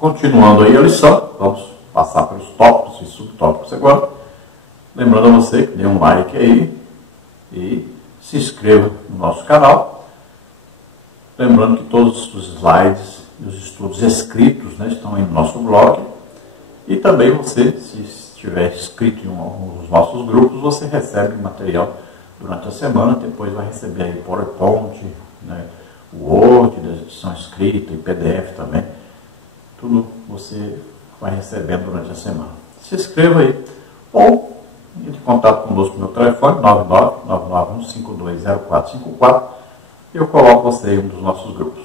Continuando aí a lição, vamos passar pelos tópicos e subtópicos agora. Lembrando a você que dê um like aí e se inscreva no nosso canal. Lembrando que todos os slides e os estudos escritos, né, estão aí no nosso blog. E também você, se estiver inscrito em um dos nossos grupos, você recebe material durante a semana. Depois vai receber aí PowerPoint, né, o Word, da edição escrita e PDF também. Tudo você vai recebendo durante a semana. Se inscreva aí ou entre em contato conosco no meu telefone 99951520454 e eu coloco você em um dos nossos grupos.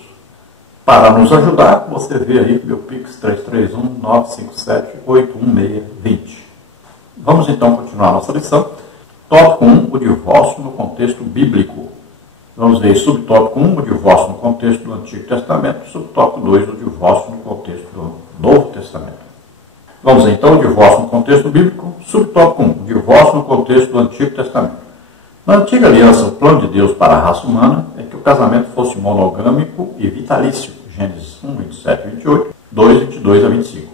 Para nos ajudar, você vê aí meu Pix 331-957-81620. Vamos então continuar a nossa lição. Tópico 1, o divórcio no contexto bíblico. Vamos ver subtópico 1, o divórcio no contexto do Antigo Testamento. Subtópico 2, o divórcio no contexto do Novo Testamento. Vamos ver então o divórcio no contexto bíblico. Subtópico 1, o divórcio no contexto do Antigo Testamento. Na Antiga Aliança, o plano de Deus para a raça humana é que o casamento fosse monogâmico e vitalício. Gênesis 1, 27 e 28, 2, 22 a 25.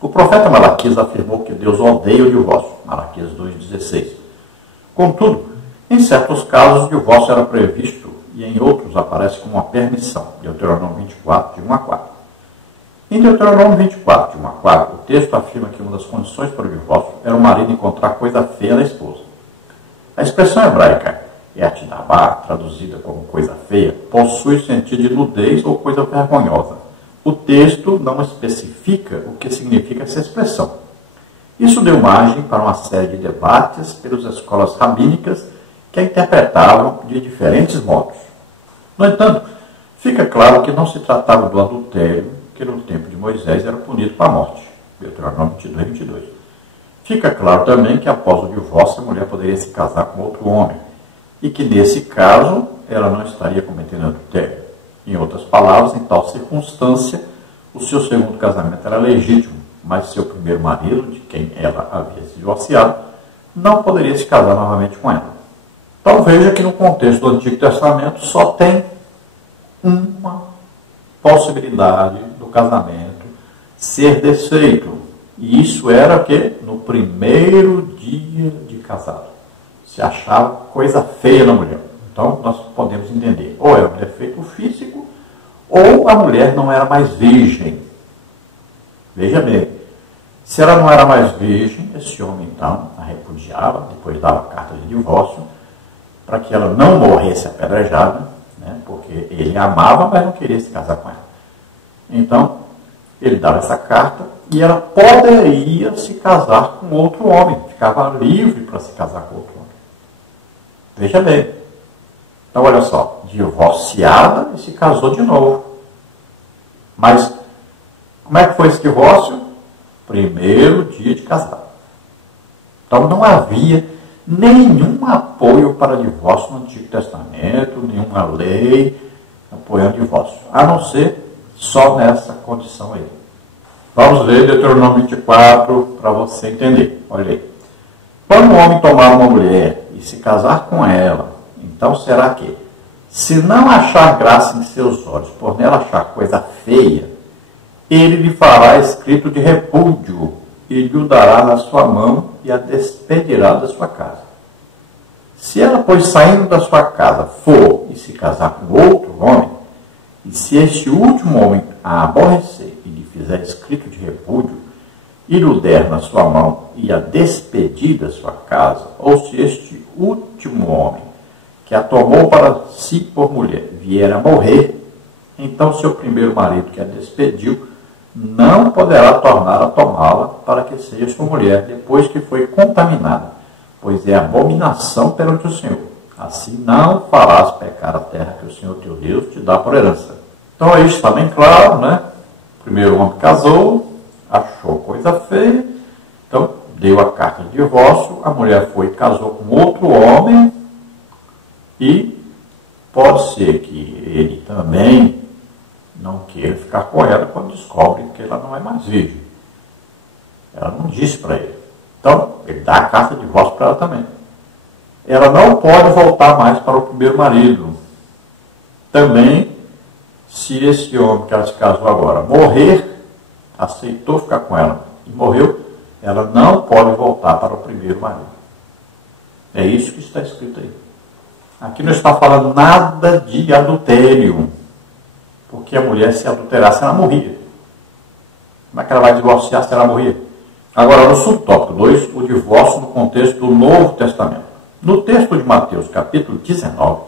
O profeta Malaquias afirmou que Deus odeia o divórcio. Malaquias 2,16. Contudo, em certos casos, o divórcio era previsto e em outros aparece como uma permissão. Deuteronômio 24, de 1 a 4. Em Deuteronômio 24, de 1 a 4, o texto afirma que uma das condições para o divórcio era o marido encontrar coisa feia na esposa. A expressão hebraica Etnabá, traduzida como coisa feia, possui o sentido de nudez ou coisa vergonhosa. O texto não especifica o que significa essa expressão. Isso deu margem para uma série de debates pelas escolas rabínicas que a interpretavam de diferentes modos. No entanto, fica claro que não se tratava do adultério, que no tempo de Moisés era punido com a morte. Deuteronômio 22, 22. Fica claro também que após o divórcio a mulher poderia se casar com outro homem, e que nesse caso ela não estaria cometendo adultério. Em outras palavras, em tal circunstância, o seu segundo casamento era legítimo, mas seu primeiro marido, de quem ela havia se divorciado, não poderia se casar novamente com ela. Então veja que no contexto do Antigo Testamento só tem uma possibilidade do casamento ser desfeito. E isso era o quê? No primeiro dia de casado. Se achava coisa feia na mulher. Então nós podemos entender, ou era um defeito físico, ou a mulher não era mais virgem. Veja bem, se ela não era mais virgem, esse homem então a repudiava, depois dava carta de divórcio, para que ela não morresse apedrejada, né, porque ele a amava, mas não queria se casar com ela. Então, ele dava essa carta e ela poderia se casar com outro homem, ficava livre para se casar com outro homem. Veja bem. Então, olha só, divorciada e se casou de novo. Mas, como é que foi esse divórcio? Primeiro dia de casado. Então, não havia nenhum apoio para divórcio no Antigo Testamento, nenhuma lei apoiando divórcio, a não ser só nessa condição aí. Vamos ver Deuteronômio 24 para você entender. Olha aí. Quando um homem tomar uma mulher e se casar com ela, então será que, se não achar graça em seus olhos, por nela achar coisa feia, ele lhe fará escrito de repúdio e lhe o dará na sua mão e a despedirá da sua casa. Se ela, pois, saindo da sua casa, for e se casar com outro homem, e se este último homem a aborrecer e lhe fizer escrito de repúdio, e lhe der na sua mão e a despedir da sua casa, ou se este último homem que a tomou para si por mulher vier a morrer, então seu primeiro marido que a despediu não poderá tornar a tomá-la para que seja sua mulher, depois que foi contaminada, pois é abominação perante o Senhor. Assim não farás pecar a terra que o Senhor teu Deus te dá por herança. Então aí está bem claro, né? O primeiro homem casou, achou coisa feia, então deu a carta de divórcio, a mulher foi e casou com outro homem, e pode ser que ele também não queira ficar com ela quando descobre que ela não é mais virgem. Ela não disse para ele. Então, ele dá a carta de divórcio para ela também. Ela não pode voltar mais para o primeiro marido. Também, se esse homem que ela se casou agora morrer, aceitou ficar com ela e morreu, ela não pode voltar para o primeiro marido. É isso que está escrito aí. Aqui não está falando nada de adultério, porque a mulher, se adulterasse, ela morria. Como é que ela vai divorciar se ela morrer? Agora, no subtópico 2, o divórcio no contexto do Novo Testamento. No texto de Mateus, capítulo 19,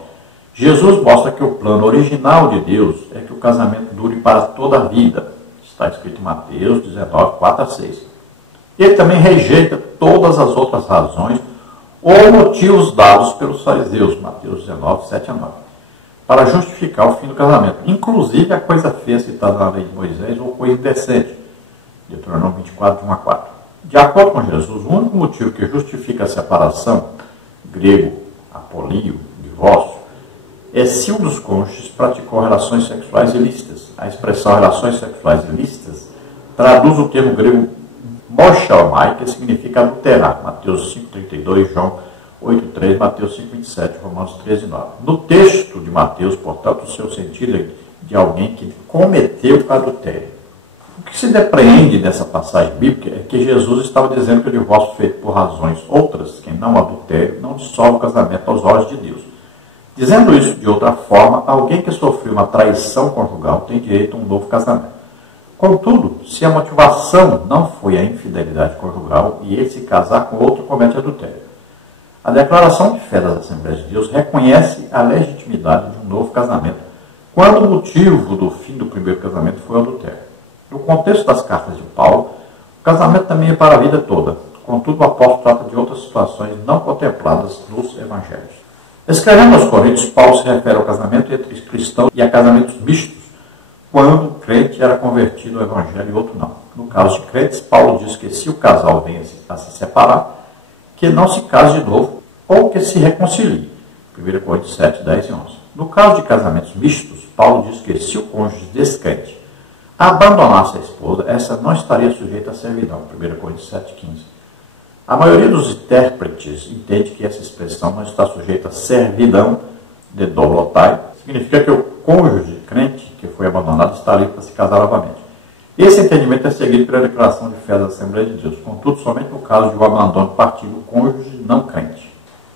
Jesus mostra que o plano original de Deus é que o casamento dure para toda a vida. Está escrito em Mateus 19, 4 a 6. Ele também rejeita todas as outras razões ou motivos dados pelos fariseus, Mateus 19, 7 a 9, para justificar o fim do casamento. Inclusive a coisa feia citada na lei de Moisés ou coisa indecente, Deuteronômio 24, 1 a 4. De acordo com Jesus, o único motivo que justifica a separação, grego, apolio, divórcio, é se um dos cônjuges praticou relações sexuais ilícitas. A expressão relações sexuais ilícitas traduz o termo grego moshalmai, que significa adulterar. Mateus 5,32, João 8,3, Mateus 5,27, Romanos 13,9. No texto de Mateus, portanto, o seu sentido é de alguém que cometeu adultério. O que se depreende dessa passagem bíblica é que Jesus estava dizendo que o divórcio feito por razões outras que não adultério não dissolve o casamento aos olhos de Deus. Dizendo isso de outra forma, alguém que sofreu uma traição conjugal tem direito a um novo casamento. Contudo, se a motivação não foi a infidelidade conjugal e ele se casar com outro, comete adultério. A declaração de fé das Assembleias de Deus reconhece a legitimidade de um novo casamento quando o motivo do fim do primeiro casamento foi o adultério. No contexto das cartas de Paulo, o casamento também é para a vida toda. Contudo, o apóstolo trata de outras situações não contempladas nos evangelhos. Escrevendo aos Coríntios, Paulo se refere ao casamento entre cristãos e a casamentos mistos, quando o crente era convertido ao evangelho e outro não. No caso de crentes, Paulo diz que se o casal vem a se separar, que não se case de novo ou que se reconcilie. 1 Coríntios 7, 10 e 11. No caso de casamentos mistos, Paulo diz que se o cônjuge descrente abandonasse a esposa, essa não estaria sujeita à servidão. 1 Coríntios 7, 15. A maioria dos intérpretes entende que essa expressão não está sujeita à servidão de dolotai. Significa que o cônjuge crente que foi abandonado está livre para se casar novamente. Esse entendimento é seguido pela declaração de fé da Assembleia de Deus, contudo, somente no caso de um abandono partido do cônjuge não crente.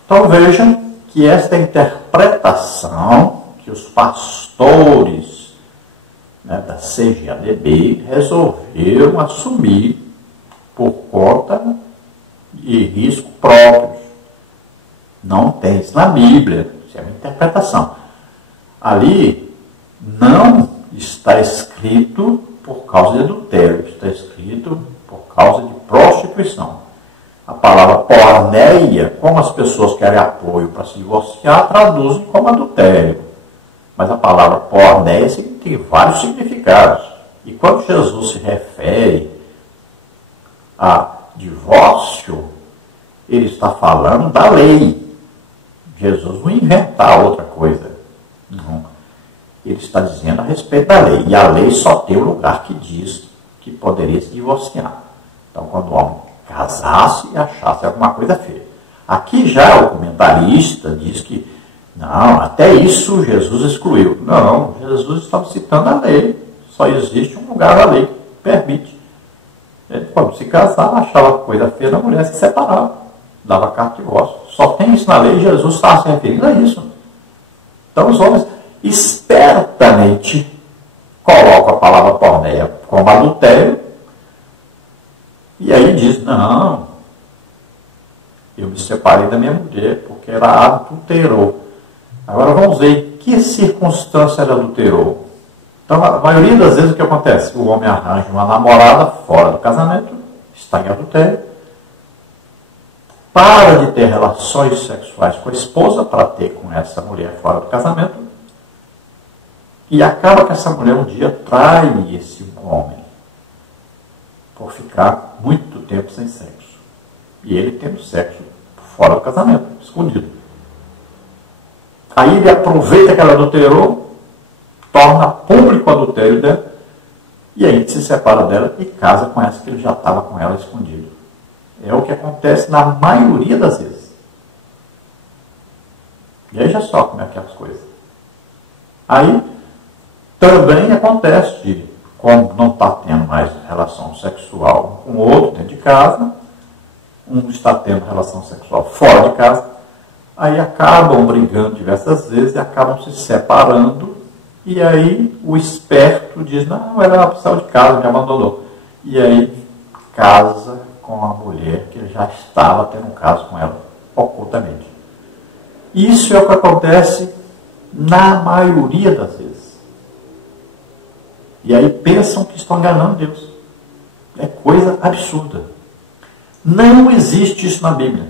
Então vejam que esta interpretação que os pastores da CGADB resolveram assumir por conta de risco próprios. Não tem isso na Bíblia, isso é uma interpretação. Ali não está escrito por causa de adultério, está escrito por causa de prostituição. A palavra porneia, como as pessoas querem apoio para se divorciar, traduzem como adultério. Mas a palavra porneia tem vários significados. E quando Jesus se refere a divórcio, ele está falando da lei. Jesus não inventa outra coisa. Não. Ele está dizendo a respeito da lei. E a lei só tem um lugar que diz que poderia se divorciar. Então, quando o homem casasse e achasse alguma coisa feia. Aqui já o comentarista diz que não, até isso Jesus excluiu. Não, Jesus estava citando a lei. Só existe um lugar da lei que permite. Ele, quando se casava, achava coisa feia da mulher, se separava, dava carta de divórcio. Só tem isso na lei e Jesus estava se referindo a isso. Então os homens espertamente colocam a palavra porneia como adultério e aí diz, não, eu me separei da minha mulher porque ela adulterou. Agora vamos ver em que circunstância ela adulterou. Então, a maioria das vezes o que acontece? O homem arranja uma namorada fora do casamento, está em adultério, para de ter relações sexuais com a esposa, para ter com essa mulher fora do casamento, e acaba que essa mulher um dia trai esse homem, por ficar muito tempo sem sexo. E ele tendo sexo fora do casamento, escondido. Aí ele aproveita que ela adulterou, torna público o adultério dela, e aí ele se separa dela e casa com essa que ele já estava com ela escondido. É o que acontece na maioria das vezes. Veja só como é que é as coisas. Aí também acontece de, como não está tendo mais está tendo relação sexual fora de casa, aí acabam brigando diversas vezes e acabam se separando, e aí o esperto diz, não, ela saiu de casa, me abandonou. E aí casa com a mulher que já estava tendo um caso com ela, ocultamente. Isso é o que acontece na maioria das vezes. E aí pensam que estão enganando Deus. É coisa absurda. Não existe isso na Bíblia.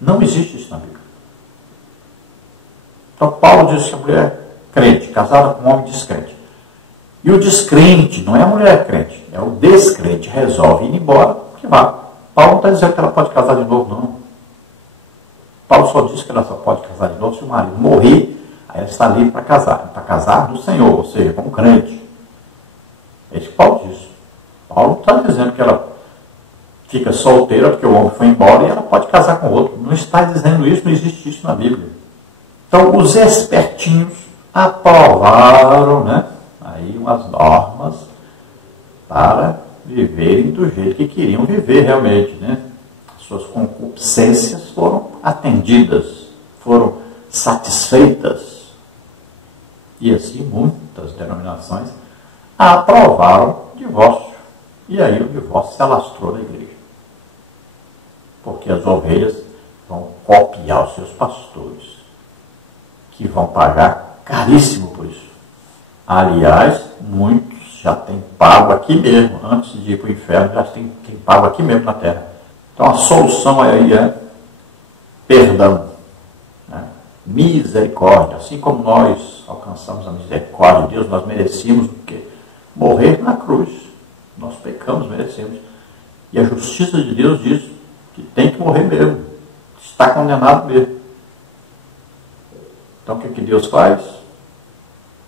Não existe isso na Bíblia. Então Paulo diz que a mulher crente, casada com um homem descrente. E o descrente, não é a mulher crente, é o descrente, resolve ir embora, que vá. Paulo não está dizendo que ela pode casar de novo, não. Paulo só diz que ela só pode casar de novo se o marido morrer, aí ela está livre para casar. Para casar no Senhor, ou seja, como crente. É isso que Paulo diz. Paulo não está dizendo que ela fica solteira porque o homem foi embora e ela pode casar com outro. Não está dizendo isso, não existe isso na Bíblia. Então, os espertinhos aprovaram, né, aí umas normas para viverem do jeito que queriam viver realmente, né? Suas concupiscências foram atendidas, foram satisfeitas. E assim muitas denominações aprovaram o divórcio. E aí o divórcio se alastrou na igreja. Porque as ovelhas vão copiar os seus pastores, que vão pagar caríssimo por isso. Aliás, muitos já têm pago aqui mesmo, antes de ir para o inferno, já têm pago aqui mesmo na terra. Então a solução aí é perdão, né? Misericórdia. Assim como nós alcançamos a misericórdia de Deus, nós merecíamos o quê? Morrer na cruz. Nós pecamos, merecemos. E a justiça de Deus diz que tem que morrer mesmo. Está condenado mesmo. Então o que Deus faz?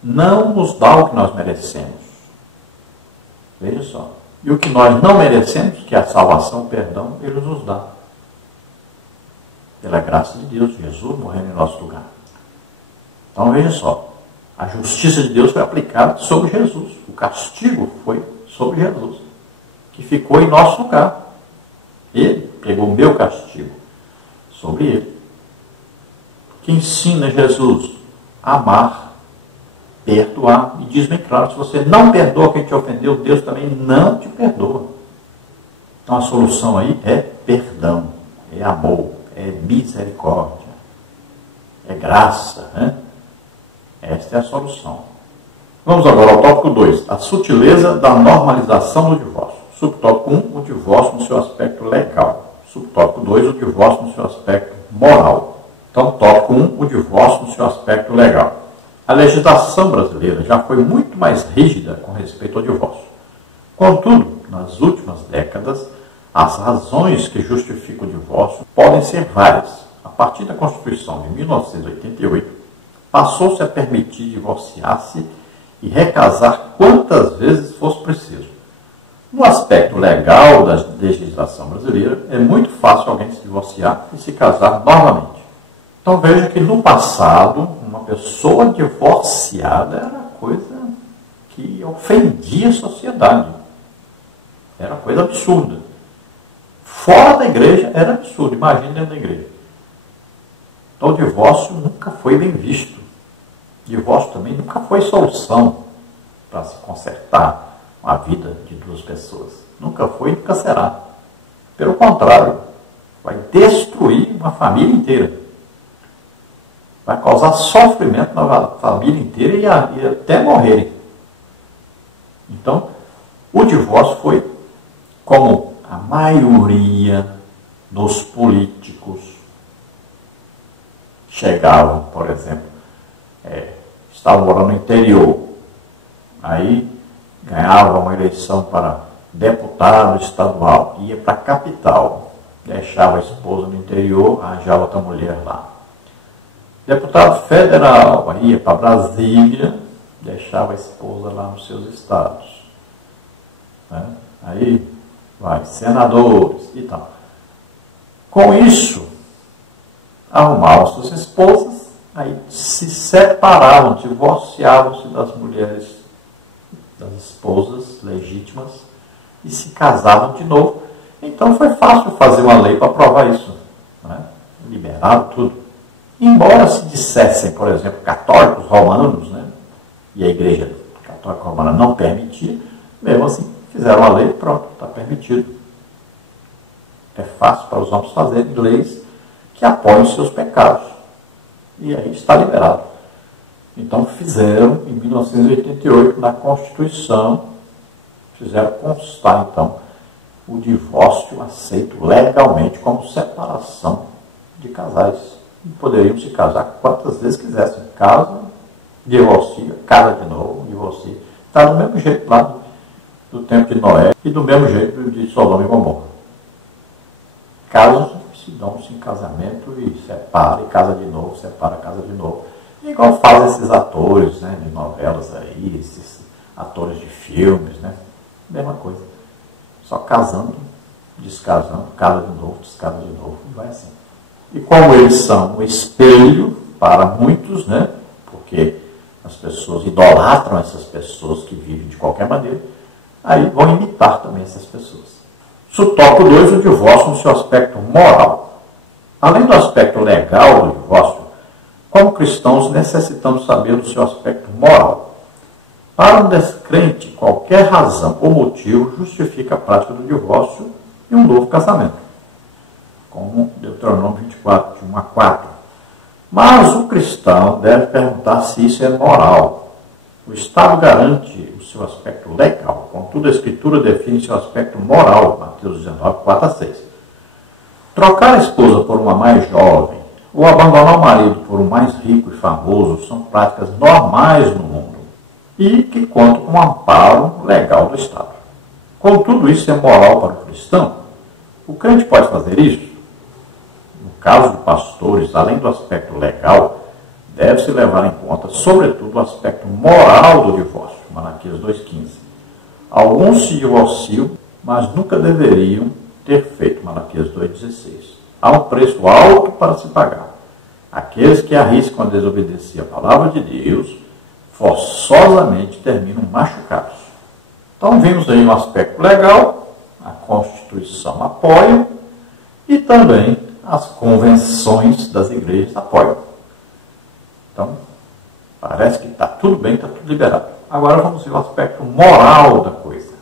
Não nos dá o que nós merecemos. Veja só. E o que nós não merecemos, que é a salvação, o perdão, Ele nos dá. Pela graça de Deus, Jesus morrendo em nosso lugar. Então veja só. A justiça de Deus foi aplicada sobre Jesus. O castigo foi sobre Jesus, que ficou em nosso lugar. Ele pegou o meu castigo sobre ele. Que ensina Jesus a amar, perdoar. E diz bem claro, se você não perdoa quem te ofendeu, Deus também não te perdoa. Então a solução aí é perdão, é amor, é misericórdia, é graça, né? Esta é a solução. Vamos agora ao tópico 2, a sutileza da normalização do divórcio. Subtópico 1, o divórcio no seu aspecto legal. Subtópico 2, o divórcio no seu aspecto moral. Então, tópico 1, o divórcio no seu aspecto legal. A legislação brasileira já foi muito mais rígida com respeito ao divórcio. Contudo, nas últimas décadas, as razões que justificam o divórcio podem ser várias. A partir da Constituição de 1988, passou-se a permitir divorciar-se e recasar quantas vezes fosse preciso. No aspecto legal da legislação brasileira, é muito fácil alguém se divorciar e se casar novamente. Então veja que no passado, uma pessoa divorciada era coisa que ofendia a sociedade. Era coisa absurda. Fora da igreja era absurdo, imagine dentro da igreja. Então o divórcio nunca foi bem visto. O divórcio também nunca foi solução para se consertar a vida de duas pessoas. Nunca foi e nunca será. Pelo contrário, vai destruir uma família inteira. Vai causar sofrimento na família inteira e até morrerem. Então, o divórcio foi como a maioria dos políticos chegavam, por exemplo, estavam morando no interior, aí ganhavam uma eleição para deputado estadual, ia para a capital, deixava a esposa no interior, arranjava outra mulher lá. Deputado federal, ia para Brasília, deixava a esposa lá nos seus estados. Né? Aí vai, senadores e tal. Com isso, arrumavam suas esposas, aí se separavam, divorciavam-se das mulheres, das esposas legítimas, e se casavam de novo, Então foi fácil fazer uma lei para provar isso. Né? Liberaram tudo. Embora se dissessem, por exemplo, católicos romanos, né? E a igreja católica romana não permitia, mesmo assim fizeram a lei e pronto, está permitido. É fácil para os homens fazerem leis que apoiem seus pecados. E aí está liberado. Então fizeram, em 1988, na Constituição, fizeram constar, então, o divórcio aceito legalmente como separação de casais. E poderiam se casar quantas vezes quisessem. Casa, divorcia, casa de novo, divorcia. Está do mesmo jeito lá do tempo de Noé e do mesmo jeito de Sodoma e Gomorra. Casam, se dão-se em casamento e separa, e casa de novo, separa, casa de novo. Igual fazem esses atores, né, de novelas aí, esses atores de filmes, né? Mesma coisa. Só casando, descasando, casa de novo, descasa de novo, e vai assim. E como eles são um espelho para muitos, né? Porque as pessoas idolatram essas pessoas que vivem de qualquer maneira, aí vão imitar também essas pessoas. Subtópico 2, o divórcio no seu aspecto moral. Além do aspecto legal do divórcio, como cristãos necessitamos saber do seu aspecto moral. Para um descrente, qualquer razão ou motivo justifica a prática do divórcio e um novo casamento, como Deuteronômio 24, de 1 a 4. Mas o cristão deve perguntar se isso é moral. O Estado garante o seu aspecto legal, contudo a Escritura define seu aspecto moral, Mateus 19, 4 a 6. Trocar a esposa por uma mais jovem ou abandonar o marido por um mais rico e famoso são práticas normais no mundo e que contam com um amparo legal do Estado. Contudo, isso é moral para o cristão? O crente pode fazer isso? No caso de pastores, além do aspecto legal, deve-se levar em conta, sobretudo, o aspecto moral do divórcio, Malaquias 2,15. Alguns se divorciam, mas nunca deveriam ter feito, Malaquias 2,16. Há um preço alto para se pagar. Aqueles que arriscam a desobedecer a palavra de Deus, forçosamente terminam machucados. Então vimos aí um aspecto legal, a Constituição apoia, e também as convenções das igrejas apoiam. Então, parece que está tudo bem, está tudo liberado. Agora vamos ver o aspecto moral da coisa.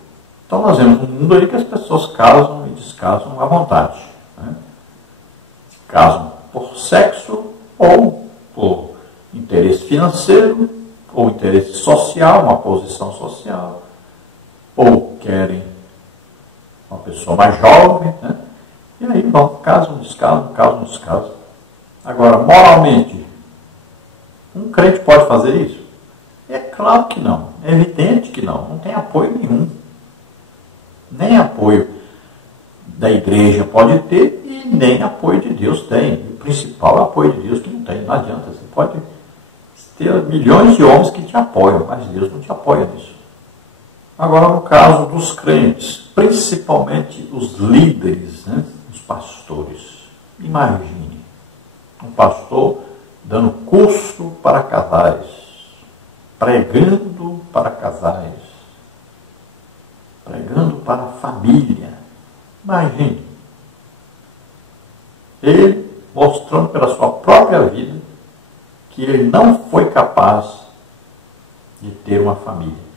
Então nós vemos um mundo aí que as pessoas casam e descasam à vontade. Né? Casam por sexo ou por interesse financeiro, ou interesse social, uma posição social, ou querem uma pessoa mais jovem, né? E aí vão, casam, descasam. Agora, moralmente, um crente pode fazer isso? É claro que não, é evidente que não tem apoio nenhum. Nem apoio da igreja pode ter e nem apoio de Deus tem. O principal é o apoio de Deus que não tem, não adianta. Você pode ter milhões de homens que te apoiam, mas Deus não te apoia nisso. Agora, no caso dos crentes, principalmente os líderes, né, os pastores, imagine um pastor dando curso para casais, pregando para casais, pregando para a família. Imagine ele mostrando pela sua própria vida que ele não foi capaz de ter uma família.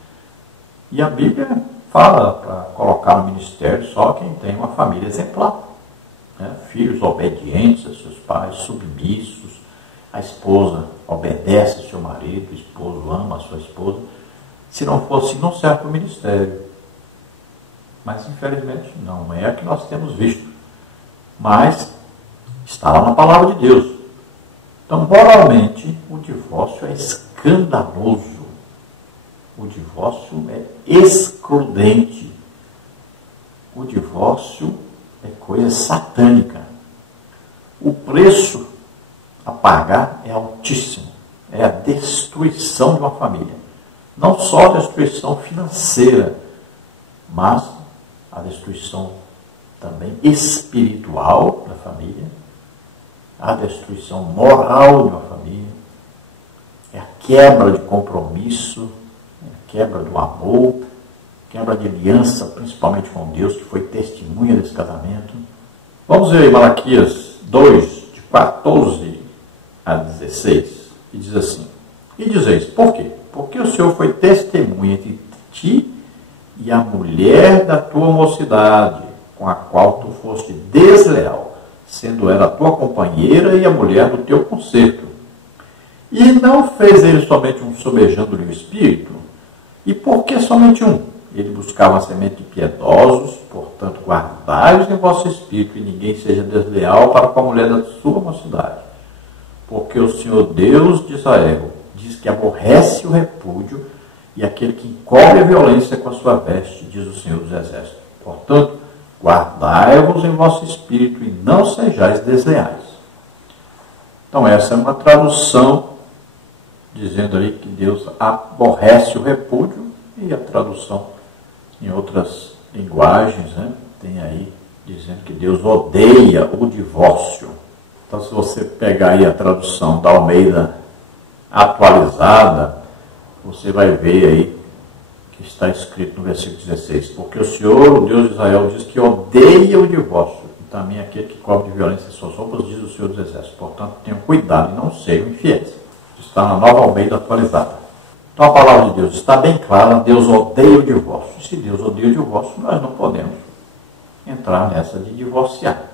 E a Bíblia fala para colocar no ministério só quem tem uma família exemplar. Né? Filhos obedientes a seus pais, submissos. A esposa obedece ao seu marido, o esposo ama a sua esposa. Se não for assim, não serve para o ministério. Mas, infelizmente, não é o que nós temos visto. Mas está lá na palavra de Deus. Então, moralmente, o divórcio é escandaloso. O divórcio é excludente. O divórcio é coisa satânica. O preço a pagar é altíssimo. É a destruição de uma família. Não só a destruição financeira, mas a destruição também espiritual da família, a destruição moral de uma família, é a quebra de compromisso, é a quebra do amor, quebra de aliança, principalmente com Deus, que foi testemunha desse casamento. Vamos ver aí Malaquias 2, de 14 a 16, e diz assim: E dizeis, por quê? Porque o Senhor foi testemunha entre ti e a mulher da tua mocidade, com a qual tu foste desleal, sendo ela a tua companheira e a mulher do teu concerto. E não fez ele somente um, sobejando-lhe o espírito? E por que somente um? Ele buscava a semente de piedosos, portanto guardai-os em vosso espírito, e ninguém seja desleal para com a mulher da sua mocidade. Porque o Senhor Deus de Israel diz que aborrece o repúdio e aquele que encobre a violência com a sua veste, diz o Senhor dos Exércitos. Portanto, guardai-vos em vosso espírito e não sejais desleais. Então essa é uma tradução dizendo ali que Deus aborrece o repúdio, e a tradução em outras linguagens, né, tem aí dizendo que Deus odeia o divórcio. Então, se você pegar aí a tradução da Almeida atualizada, você vai ver aí que está escrito no versículo 16: porque o Senhor, o Deus de Israel, diz que odeia o divórcio, e também aquele que cobre de violência em suas roupas, diz o Senhor dos Exércitos. Portanto, tenham cuidado e não sejam infiéis. Está na Nova Almeida atualizada. Então a palavra de Deus está bem clara: Deus odeia o divórcio. E se Deus odeia o divórcio, nós não podemos entrar nessa de divorciar.